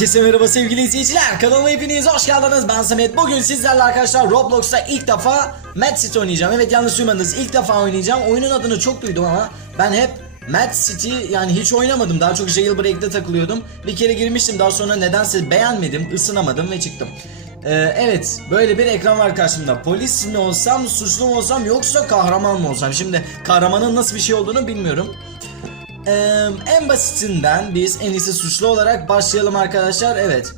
Herkese merhaba sevgili izleyiciler. Kanalıma hepiniz hoş geldiniz. Ben Samet. Bugün sizlerle arkadaşlar Roblox'ta ilk defa Mad City oynayacağım. Evet yanlış duymadınız. İlk defa oynayacağım. Oyunun adını çok duydum ama ben hep Mad City yani hiç oynamadım. Daha çok Jailbreak'te takılıyordum. Bir kere girmiştim. Daha sonra nedense beğenmedim, ısınamadım ve çıktım. Ee, evet böyle bir ekran var karşımda. Polis mi olsam, suçlu mu olsam yoksa kahraman mı olsam? Şimdi kahramanın nasıl bir şey olduğunu bilmiyorum. Ee, en basitinden biz en iyisi suçlu olarak başlayalım arkadaşlar. Evet.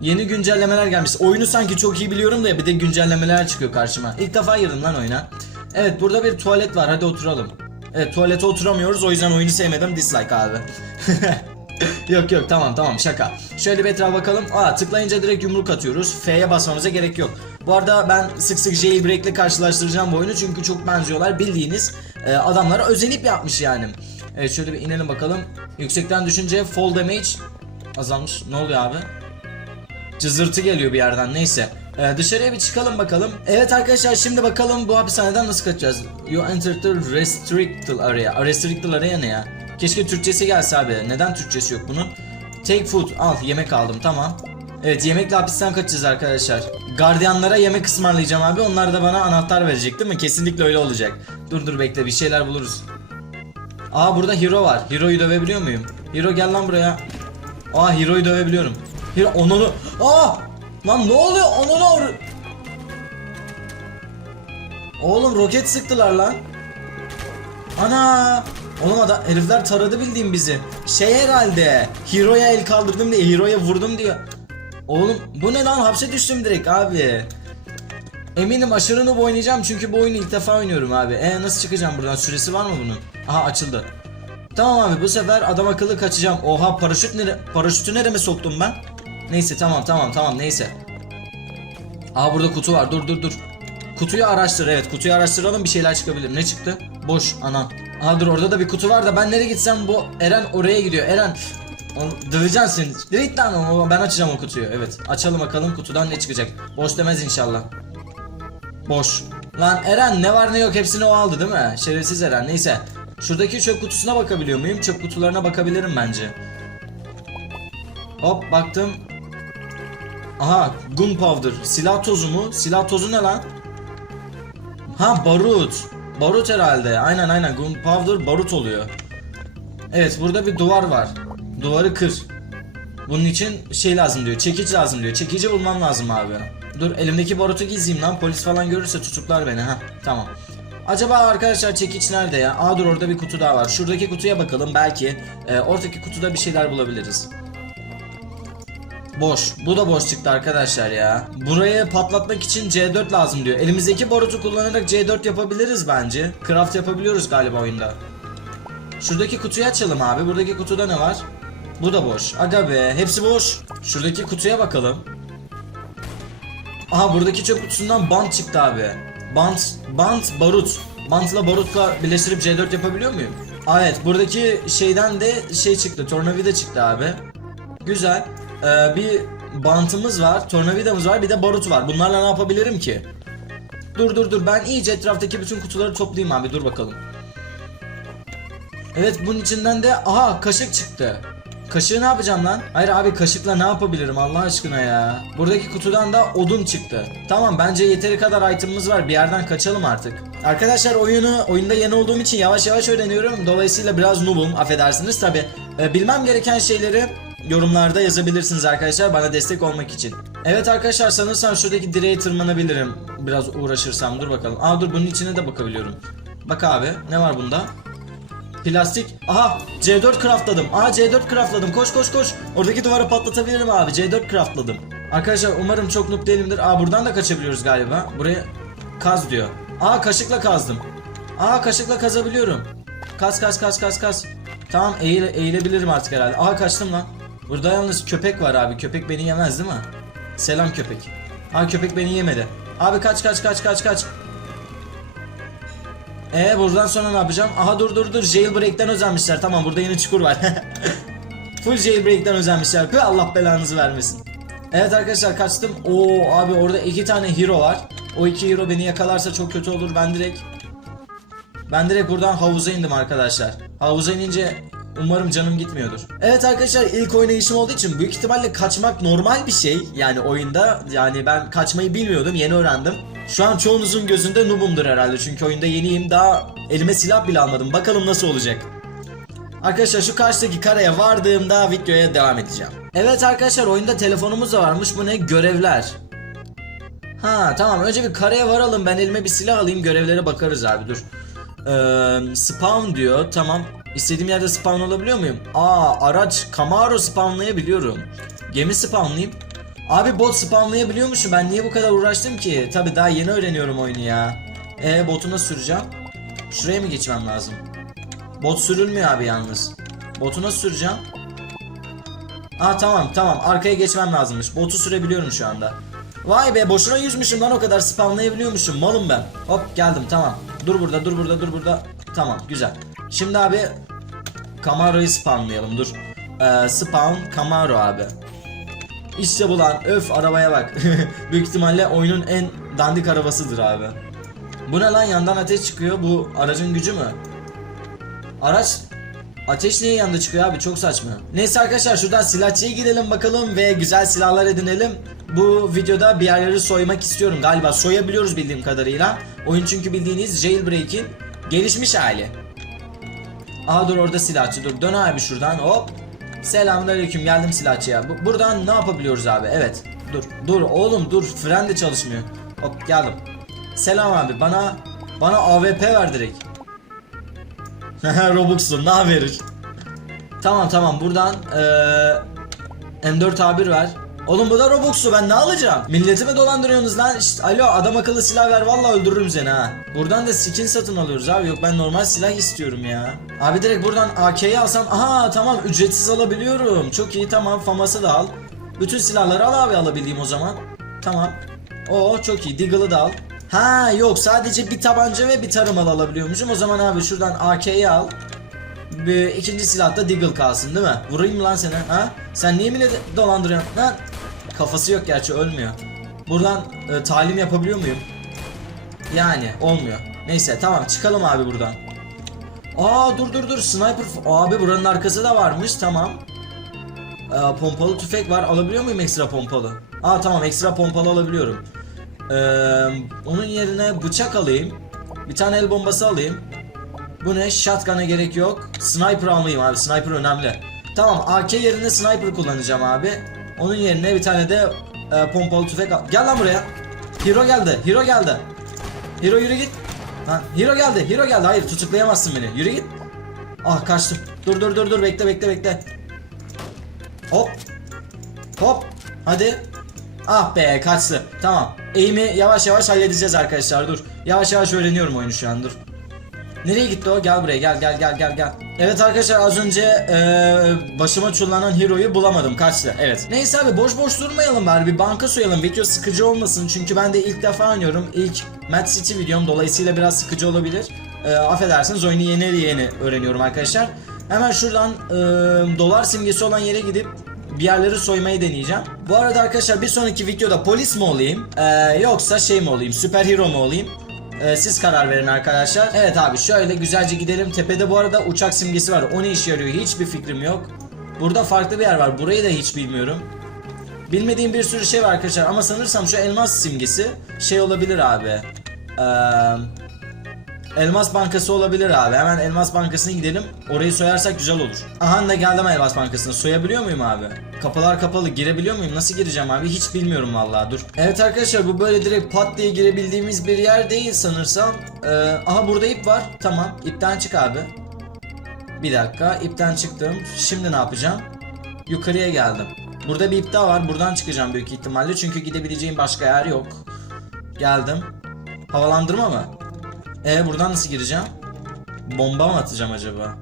Yeni güncellemeler gelmiş. Oyunu sanki çok iyi biliyorum da bir de güncellemeler çıkıyor karşıma. İlk defa girdim lan oyuna. Evet burada bir tuvalet var. Hadi oturalım. Evet tuvalete oturamıyoruz. O yüzden oyunu sevmedim. Dislike abi. yok yok tamam tamam şaka. Şöyle bir etrafa bakalım. Aa tıklayınca direkt yumruk atıyoruz. F'ye basmamıza gerek yok. Bu arada ben sık sık Jailbreak'le karşılaştıracağım bu oyunu çünkü çok benziyorlar. Bildiğiniz e, adamlara özenip yapmış yani. Evet şöyle bir inelim bakalım. Yüksekten düşünce fall damage azalmış. Ne oluyor abi? Cızırtı geliyor bir yerden neyse. Ee, dışarıya bir çıkalım bakalım. Evet arkadaşlar şimdi bakalım bu hapishaneden nasıl kaçacağız? You entered the restricted area. Restricted area ne ya? Keşke Türkçesi gelse abi. Neden Türkçesi yok bunun? Take food. Al yemek aldım tamam. Evet yemekle hapisten kaçacağız arkadaşlar. Gardiyanlara yemek ısmarlayacağım abi. Onlar da bana anahtar verecek değil mi? Kesinlikle öyle olacak. Dur dur bekle bir şeyler buluruz. Aa burada Hero var. Hero'yu dövebiliyor muyum? Hero gel lan buraya. Aa Hero'yu dövebiliyorum. Hero onunu. Aa! Lan ne oluyor? Onunu or- Oğlum roket sıktılar lan. Ana! Oğlum adam herifler taradı bildiğim bizi. Şey herhalde. Hero'ya el kaldırdım diye Hero'ya vurdum diyor. Oğlum bu ne lan hapse düştüm direkt abi. Eminim aşırı noob oynayacağım çünkü bu oyunu ilk defa oynuyorum abi. E nasıl çıkacağım buradan? Süresi var mı bunun? Aha açıldı. Tamam abi bu sefer adam akıllı kaçacağım. Oha paraşüt nere paraşütü nereme soktum ben? Neyse tamam tamam tamam neyse. Aa burada kutu var. Dur dur dur. Kutuyu araştır. Evet kutuyu araştıralım bir şeyler çıkabilir. Ne çıktı? Boş ana. Aa dur orada da bir kutu var da ben nereye gitsem bu Eren oraya gidiyor. Eren döveceksin seni. Direkt lan o- ben açacağım o kutuyu. Evet açalım bakalım kutudan ne çıkacak. Boş demez inşallah. Boş. Lan Eren ne var ne yok hepsini o aldı değil mi? Şerefsiz Eren. Neyse. Şuradaki çöp kutusuna bakabiliyor muyum? Çöp kutularına bakabilirim bence. Hop baktım. Aha gunpowder. Silah tozu mu? Silah tozu ne lan? Ha barut. Barut herhalde. Aynen aynen gunpowder barut oluyor. Evet burada bir duvar var. Duvarı kır. Bunun için şey lazım diyor. Çekiç lazım diyor. Çekici bulmam lazım abi. Dur elimdeki barutu gizleyeyim lan. Polis falan görürse tutuklar beni. Ha tamam. Acaba arkadaşlar çekiç nerede ya? Aa dur orada bir kutu daha var. Şuradaki kutuya bakalım. Belki e, oradaki kutuda bir şeyler bulabiliriz. Boş. Bu da boş çıktı arkadaşlar ya. Burayı patlatmak için C4 lazım diyor. Elimizdeki barutu kullanarak C4 yapabiliriz bence. Craft yapabiliyoruz galiba oyunda. Şuradaki kutuyu açalım abi. Buradaki kutuda ne var? Bu da boş. Aga be. Hepsi boş. Şuradaki kutuya bakalım. Aha buradaki çöp kutusundan bant çıktı abi. Bant, bant, barut. Bantla barutla birleştirip C4 yapabiliyor muyum? Aa, evet buradaki şeyden de şey çıktı. Tornavida çıktı abi. Güzel. Ee, bir bantımız var, tornavidamız var, bir de barut var. Bunlarla ne yapabilirim ki? Dur dur dur ben iyice etraftaki bütün kutuları toplayayım abi dur bakalım. Evet bunun içinden de aha kaşık çıktı. Kaşığı ne yapacağım lan? Hayır abi kaşıkla ne yapabilirim Allah aşkına ya. Buradaki kutudan da odun çıktı. Tamam bence yeteri kadar itemimiz var. Bir yerden kaçalım artık. Arkadaşlar oyunu oyunda yeni olduğum için yavaş yavaş öğreniyorum. Dolayısıyla biraz noobum affedersiniz tabi. bilmem gereken şeyleri yorumlarda yazabilirsiniz arkadaşlar bana destek olmak için. Evet arkadaşlar sanırsam şuradaki direğe tırmanabilirim. Biraz uğraşırsam dur bakalım. Aa dur bunun içine de bakabiliyorum. Bak abi ne var bunda? Plastik. Aha C4 craftladım. Aa C4 craftladım. Koş koş koş. Oradaki duvarı patlatabilirim abi. C4 craftladım. Arkadaşlar umarım çok noob değilimdir. Aa buradan da kaçabiliyoruz galiba. Buraya kaz diyor. Aa kaşıkla kazdım. Aa kaşıkla kazabiliyorum. Kaz kaz kaz kaz kaz. Tamam eğile, eğilebilirim artık herhalde. Aa kaçtım lan. Burada yalnız köpek var abi. Köpek beni yemez değil mi? Selam köpek. Aa köpek beni yemedi. Abi kaç kaç kaç kaç kaç. Ee buradan sonra ne yapacağım? Aha dur dur dur jailbreak'ten özenmişler. Tamam burada yeni çukur var. Full jailbreak'ten özenmişler. Pü Allah belanızı vermesin. Evet arkadaşlar kaçtım. Oo abi orada iki tane hero var. O iki hero beni yakalarsa çok kötü olur. Ben direkt ben direkt buradan havuza indim arkadaşlar. Havuza inince Umarım canım gitmiyordur. Evet arkadaşlar ilk oynayışım olduğu için büyük ihtimalle kaçmak normal bir şey. Yani oyunda yani ben kaçmayı bilmiyordum yeni öğrendim. Şu an çoğunuzun gözünde noobumdur herhalde çünkü oyunda yeniyim daha elime silah bile almadım. Bakalım nasıl olacak. Arkadaşlar şu karşıdaki karaya vardığımda videoya devam edeceğim. Evet arkadaşlar oyunda telefonumuz da varmış. Bu ne? Görevler. Ha tamam önce bir karaya varalım ben elime bir silah alayım görevlere bakarız abi dur. Ee, spawn diyor tamam. İstediğim yerde spawn olabiliyor muyum? Aa araç Camaro spawnlayabiliyorum. Gemi spawnlayayım. Abi bot spawnlayabiliyormuşum ben niye bu kadar uğraştım ki? Tabi daha yeni öğreniyorum oyunu ya. E botu nasıl süreceğim? Şuraya mı geçmem lazım? Bot sürülmüyor abi yalnız. Botu nasıl süreceğim? Aa tamam tamam arkaya geçmem lazımmış. Botu sürebiliyorum şu anda. Vay be boşuna yüzmüşüm lan o kadar spawnlayabiliyormuşum malım ben. Hop geldim tamam. Dur burada dur burada dur burada. Tamam güzel. Şimdi abi Camaro'yu spawnlayalım dur. Ee, spawn Camaro abi. İşte bu lan öf arabaya bak. Büyük ihtimalle oyunun en dandik arabasıdır abi. Bu ne lan yandan ateş çıkıyor bu aracın gücü mü? Araç Ateş niye yanında çıkıyor abi çok saçma. Neyse arkadaşlar şuradan silahçıya gidelim bakalım ve güzel silahlar edinelim. Bu videoda bir yerleri soymak istiyorum galiba soyabiliyoruz bildiğim kadarıyla. Oyun çünkü bildiğiniz jailbreak'in gelişmiş hali. Aha dur orada silahçı dur dön abi şuradan hop. Selamünaleyküm geldim silahçıya. Bu- buradan ne yapabiliyoruz abi evet. Dur dur oğlum dur fren de çalışmıyor. Hop geldim. Selam abi bana bana AWP ver direkt. Robux'un ne haber? Tamam tamam buradan eee M4 A1 ver. Oğlum bu da Robux'u ben ne alacağım? Milleti mi dolandırıyorsunuz lan? Şşt, alo adam akıllı silah ver vallahi öldürürüm seni ha. Buradan da skin satın alıyoruz abi yok ben normal silah istiyorum ya. Abi direkt buradan AK'yi alsam aha tamam ücretsiz alabiliyorum. Çok iyi tamam FAMAS'ı da al. Bütün silahları al abi alabildiğim o zaman. Tamam. Oo çok iyi Deagle'ı da al. Ha yok sadece bir tabanca ve bir tarımalı alabiliyormuşum. O zaman abi şuradan AK'yi al. Bir ikinci silahta Deagle kalsın değil mi? Vurayım lan seni ha? Sen niye milleti dolandırıyorsun lan? Kafası yok gerçi ölmüyor. Buradan e, talim yapabiliyor muyum? Yani olmuyor. Neyse tamam çıkalım abi buradan. Aa dur dur dur sniper abi buranın arkası da varmış tamam. Ee, pompalı tüfek var alabiliyor muyum ekstra pompalı? Aa tamam ekstra pompalı alabiliyorum. Ee, onun yerine bıçak alayım. Bir tane el bombası alayım. Bu ne? Shotgun'a gerek yok. Sniper almayayım abi. Sniper önemli. Tamam AK yerine sniper kullanacağım abi. Onun yerine bir tane de e, pompalı tüfek al. Gel lan buraya. Hero geldi. Hero geldi. Hero yürü git. Ha, Hero geldi. Hero geldi. Hayır tutuklayamazsın beni. Yürü git. Ah kaçtım. Dur dur dur dur bekle bekle bekle. Hop. Hop. Hadi. Ah be kaçtı. Tamam. Eğimi yavaş yavaş halledeceğiz arkadaşlar. Dur. Yavaş yavaş öğreniyorum oyunu şu an. Dur. Nereye gitti o? Gel buraya gel gel gel gel gel. Evet arkadaşlar az önce eee başıma çullanan hero'yu bulamadım kaçtı. Evet. Neyse abi boş boş durmayalım bari bir banka soyalım. Video sıkıcı olmasın çünkü ben de ilk defa oynuyorum. İlk Mad City videom dolayısıyla biraz sıkıcı olabilir. Eee affedersiniz oyunu yeni yeni öğreniyorum arkadaşlar. Hemen şuradan eee, dolar simgesi olan yere gidip bir yerleri soymayı deneyeceğim. Bu arada arkadaşlar bir sonraki videoda polis mi olayım eee, yoksa şey mi olayım süper hero mu olayım? Ee, siz karar verin arkadaşlar. Evet abi şöyle güzelce gidelim. Tepede bu arada uçak simgesi var. O ne işe yarıyor hiçbir fikrim yok. Burada farklı bir yer var. Burayı da hiç bilmiyorum. Bilmediğim bir sürü şey var arkadaşlar ama sanırsam şu elmas simgesi şey olabilir abi. Eee Elmas Bankası olabilir abi. Hemen Elmas Bankası'na gidelim. Orayı soyarsak güzel olur. Aha da geldim Elmas Bankası'na. Soyabiliyor muyum abi? Kapılar kapalı. Girebiliyor muyum? Nasıl gireceğim abi? Hiç bilmiyorum vallahi. Dur. Evet arkadaşlar bu böyle direkt pat diye girebildiğimiz bir yer değil sanırsam. Ee, aha burada ip var. Tamam. İpten çık abi. Bir dakika. ipten çıktım. Şimdi ne yapacağım? Yukarıya geldim. Burada bir ip daha var. Buradan çıkacağım büyük ihtimalle. Çünkü gidebileceğim başka yer yok. Geldim. Havalandırma mı? E buradan nasıl gireceğim? Bomba mı atacağım acaba?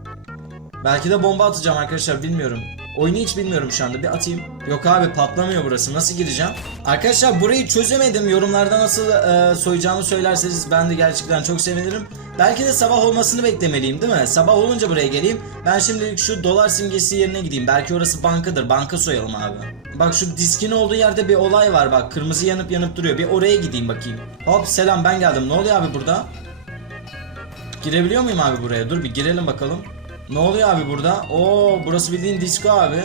Belki de bomba atacağım arkadaşlar bilmiyorum. Oyunu hiç bilmiyorum şu anda bir atayım. Yok abi patlamıyor burası nasıl gireceğim? Arkadaşlar burayı çözemedim. Yorumlarda nasıl e, soyacağımı söylerseniz ben de gerçekten çok sevinirim. Belki de sabah olmasını beklemeliyim değil mi? Sabah olunca buraya geleyim. Ben şimdilik şu dolar simgesi yerine gideyim. Belki orası bankadır. Banka soyalım abi. Bak şu diskin olduğu yerde bir olay var bak. Kırmızı yanıp yanıp duruyor. Bir oraya gideyim bakayım. Hop selam ben geldim. Ne oluyor abi burada? Girebiliyor muyum abi buraya? Dur bir girelim bakalım. Ne oluyor abi burada? Oo burası bildiğin disco abi.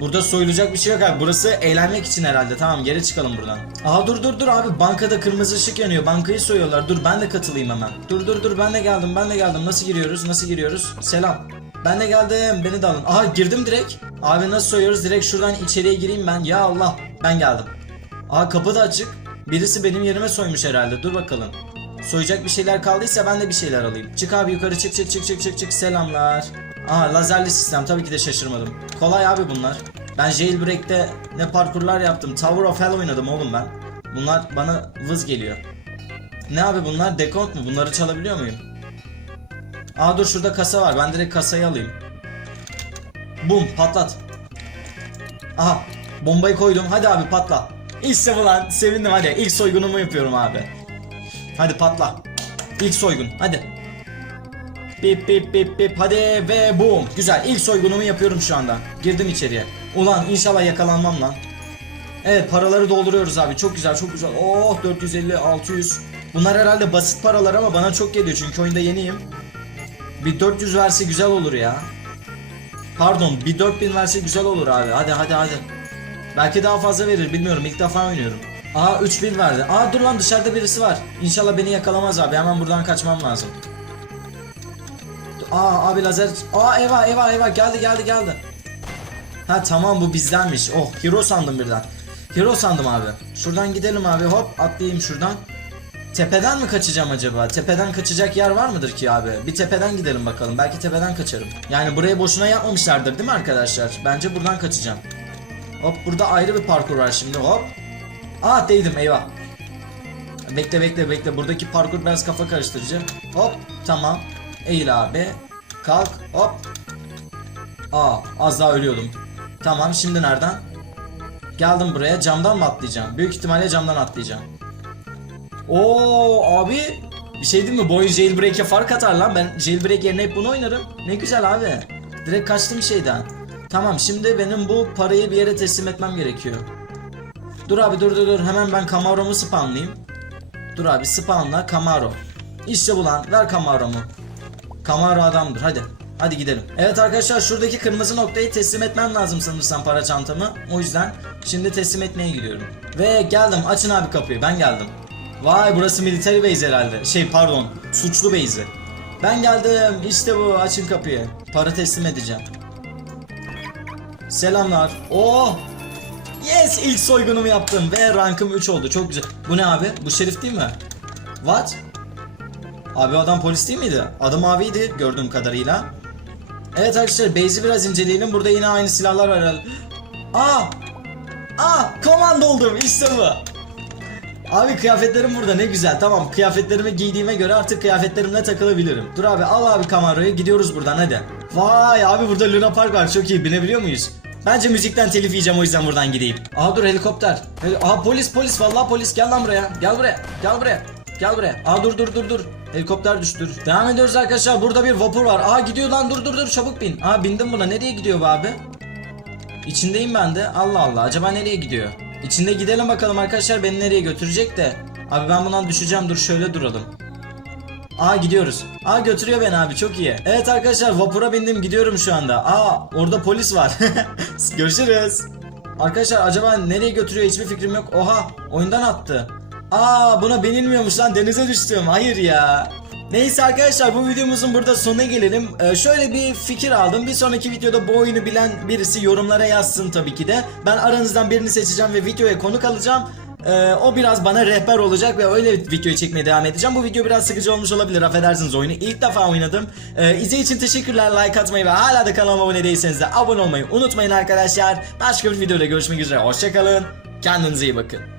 Burada soyulacak bir şey yok abi. Burası eğlenmek için herhalde. Tamam geri çıkalım buradan. Aa dur dur dur abi. Bankada kırmızı ışık yanıyor. Bankayı soyuyorlar. Dur ben de katılayım hemen. Dur dur dur ben de geldim. Ben de geldim. Nasıl giriyoruz? Nasıl giriyoruz? Selam. Ben de geldim. Beni de alın. Aha girdim direkt. Abi nasıl soyuyoruz? Direkt şuradan içeriye gireyim ben. Ya Allah. Ben geldim. Aa kapı da açık. Birisi benim yerime soymuş herhalde. Dur bakalım. Soyacak bir şeyler kaldıysa ben de bir şeyler alayım. Çık abi yukarı çık çık çık çık çık çık. Selamlar. Aha lazerli sistem tabii ki de şaşırmadım. Kolay abi bunlar. Ben jailbreak'te ne parkurlar yaptım. Tower of Hell oynadım oğlum ben. Bunlar bana vız geliyor. Ne abi bunlar? Dekont mu? Bunları çalabiliyor muyum? Aa dur şurada kasa var. Ben direkt kasayı alayım. Bum patlat. Aha bombayı koydum. Hadi abi patla. İşte bu lan. Sevindim hadi. İlk soygunumu yapıyorum abi. Hadi patla. İlk soygun. Hadi. Bip bip bip bip hadi ve boom. Güzel ilk soygunumu yapıyorum şu anda. Girdim içeriye. Ulan inşallah yakalanmam lan. Evet paraları dolduruyoruz abi. Çok güzel çok güzel. Oh 450 600. Bunlar herhalde basit paralar ama bana çok geliyor çünkü oyunda yeniyim. Bir 400 verse güzel olur ya. Pardon bir 4000 verse güzel olur abi. Hadi hadi hadi. Belki daha fazla verir bilmiyorum ilk defa oynuyorum. Aa 3000 verdi. Aa dur lan dışarıda birisi var. İnşallah beni yakalamaz abi. Hemen buradan kaçmam lazım. Aa abi lazer. Aa eyvah eyvah eyvah geldi geldi geldi. Ha tamam bu bizdenmiş. Oh hero sandım birden. Hero sandım abi. Şuradan gidelim abi hop atlayayım şuradan. Tepeden mi kaçacağım acaba? Tepeden kaçacak yer var mıdır ki abi? Bir tepeden gidelim bakalım. Belki tepeden kaçarım. Yani burayı boşuna yapmamışlardır değil mi arkadaşlar? Bence buradan kaçacağım. Hop burada ayrı bir parkur var şimdi hop. Aa değdim eyvah. Bekle bekle bekle buradaki parkur biraz kafa karıştırıcı. Hop tamam. Eğil abi. Kalk hop. Aa az daha ölüyordum. Tamam şimdi nereden? Geldim buraya camdan mı atlayacağım? Büyük ihtimalle camdan atlayacağım. Oo abi bir şey değil mi? Bu jailbreak'e fark atar lan. Ben jailbreak yerine hep bunu oynarım. Ne güzel abi. Direkt kaçtım şeyden. Tamam şimdi benim bu parayı bir yere teslim etmem gerekiyor. Dur abi dur dur dur hemen ben Camaro'mu spamlayayım. Dur abi spamla Camaro. İşte bu lan ver Camaro'mu. Camaro adamdır hadi. Hadi gidelim. Evet arkadaşlar şuradaki kırmızı noktayı teslim etmem lazım sanırsam para çantamı. O yüzden şimdi teslim etmeye gidiyorum. Ve geldim açın abi kapıyı ben geldim. Vay burası military base herhalde. Şey pardon suçlu base'i. Ben geldim işte bu açın kapıyı. Para teslim edeceğim. Selamlar. Oh Yes ilk soygunumu yaptım ve rankım 3 oldu çok güzel. Bu ne abi? Bu şerif değil mi? What? Abi adam polis değil miydi? Adı maviydi gördüğüm kadarıyla. Evet arkadaşlar base'i biraz inceleyelim. Burada yine aynı silahlar var herhalde. Aa! Aa! Komando oldum işte bu. Abi kıyafetlerim burada ne güzel tamam kıyafetlerimi giydiğime göre artık kıyafetlerimle takılabilirim. Dur abi al abi Camaro'yu gidiyoruz buradan hadi. Vay abi burada Luna Park var çok iyi binebiliyor muyuz? Bence müzikten telif yiyeceğim o yüzden buradan gideyim. Aa dur helikopter. Heli- Aa polis polis vallahi polis gel lan buraya. Gel buraya. Gel buraya. Gel buraya. Aa dur dur dur dur. Helikopter düştü. dur. Devam ediyoruz arkadaşlar. Burada bir vapur var. Aa gidiyor lan dur dur dur çabuk bin. Aa bindim buna. Nereye gidiyor bu abi? İçindeyim ben de. Allah Allah. Acaba nereye gidiyor? İçinde gidelim bakalım arkadaşlar beni nereye götürecek de. Abi ben bundan düşeceğim. Dur şöyle duralım. Aa gidiyoruz. Aa götürüyor beni abi çok iyi. Evet arkadaşlar vapura bindim gidiyorum şu anda. Aa orada polis var. Görüşürüz. Arkadaşlar acaba nereye götürüyor hiçbir fikrim yok. Oha oyundan attı. Aa buna binilmiyormuş lan denize düştüm. Hayır ya. Neyse arkadaşlar bu videomuzun burada sonuna gelelim. Ee, şöyle bir fikir aldım. Bir sonraki videoda bu oyunu bilen birisi yorumlara yazsın tabii ki de. Ben aranızdan birini seçeceğim ve videoya konuk alacağım. Ee, o biraz bana rehber olacak ve öyle videoyu çekmeye devam edeceğim. Bu video biraz sıkıcı olmuş olabilir affedersiniz oyunu. İlk defa oynadım. Ee, izley için teşekkürler. Like atmayı ve hala da kanalıma abone değilseniz de abone olmayı unutmayın arkadaşlar. Başka bir videoda görüşmek üzere. Hoşçakalın. Kendinize iyi bakın.